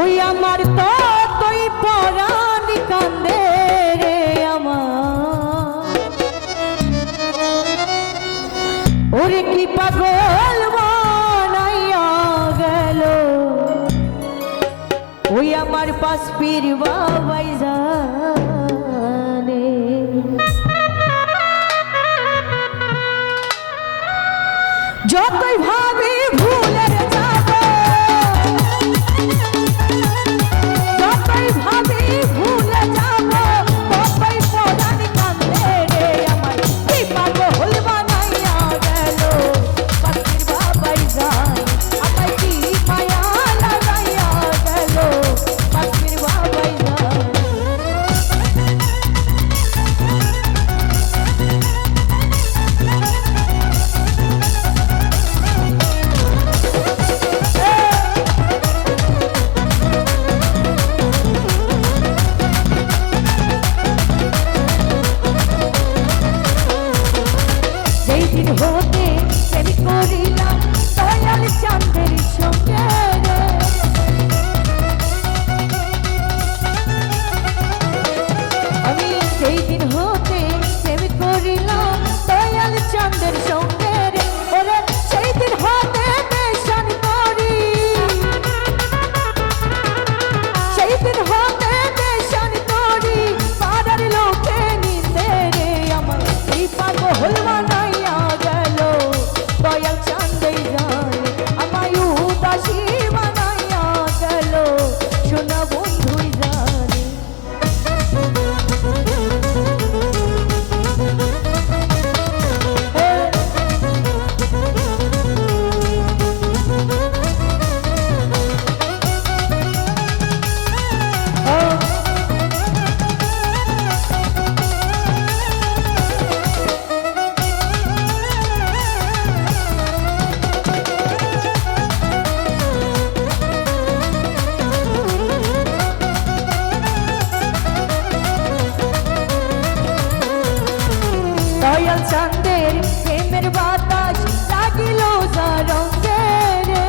ওই আমার তো তুই পরাণ কান্দে রে আমার, ওরে কি পাগল বানাইয়া গেল ওই আমার পাশ পীর বাবাই জানে। যতই ভাবি ভুলের যাব, যতই ভাবি ভুলে যাব, ততই পরাণ কান্দে রে আমার, কি পাগল বানাইয়া গেল পাখির বাবাই যায়, আমায় কি মায়া লাগাইয়া গেল পাখির বাবাই যায়। সেই দিন হতে প্রেম করিলাম দয়াল চাঁদের সঙ্গে রে, আমি সেই দিন হতে প্রেম করিলাম দয়াল চাঁদের সঙ্গে রে, ওরে সেই দিন হতে বেশন করি, সেই দিন হতে বেশন করি, পাড়ার লোকে নিন্দে রে আমার, এই পাগল বানাইয়া গেল দয়াল চাঁদেই জানে, আমায় উদাসী বানাইয়া গেল সোনা বন্ধুই জানে। দয়াল চাঁদের প্রেমের বাতাস লাগিল যা রঙে রে,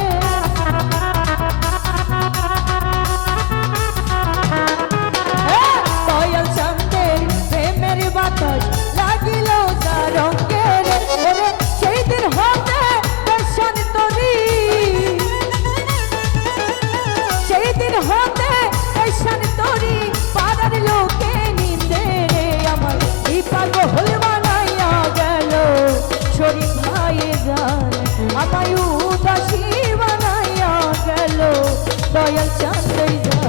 দয়াল চাঁদের প্রেমের বাতাস লাগিল যা রঙে রে, ওরে সেই দিন হতে বেশন তরি, সেই দিন হতে বেশন তরি, পাড়ার লোকে নিন্দে রে আমার, এই পাগল বানাইয়া গেল শরীফ ভাই জান, আমায় উদাসী বানাইয়া গেল দয়াল চাঁদেই জানে।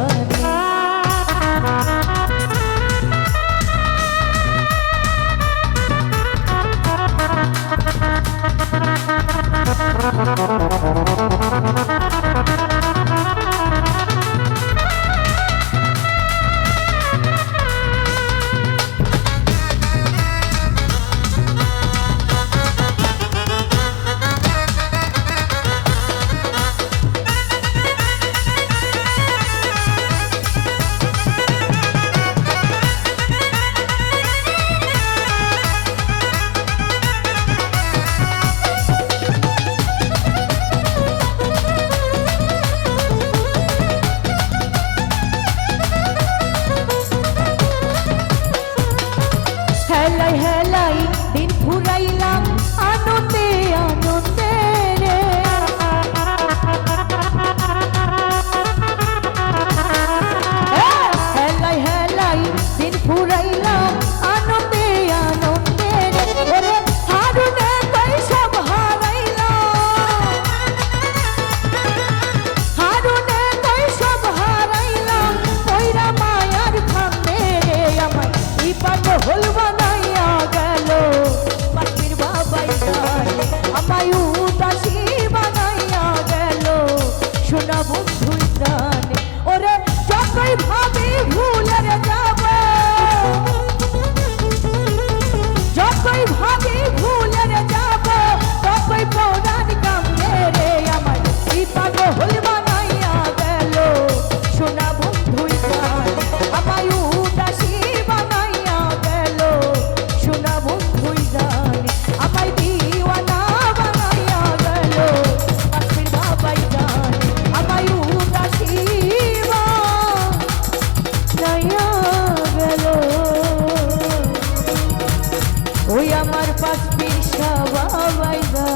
ওই আমার পাশ পিসা বাবাইদা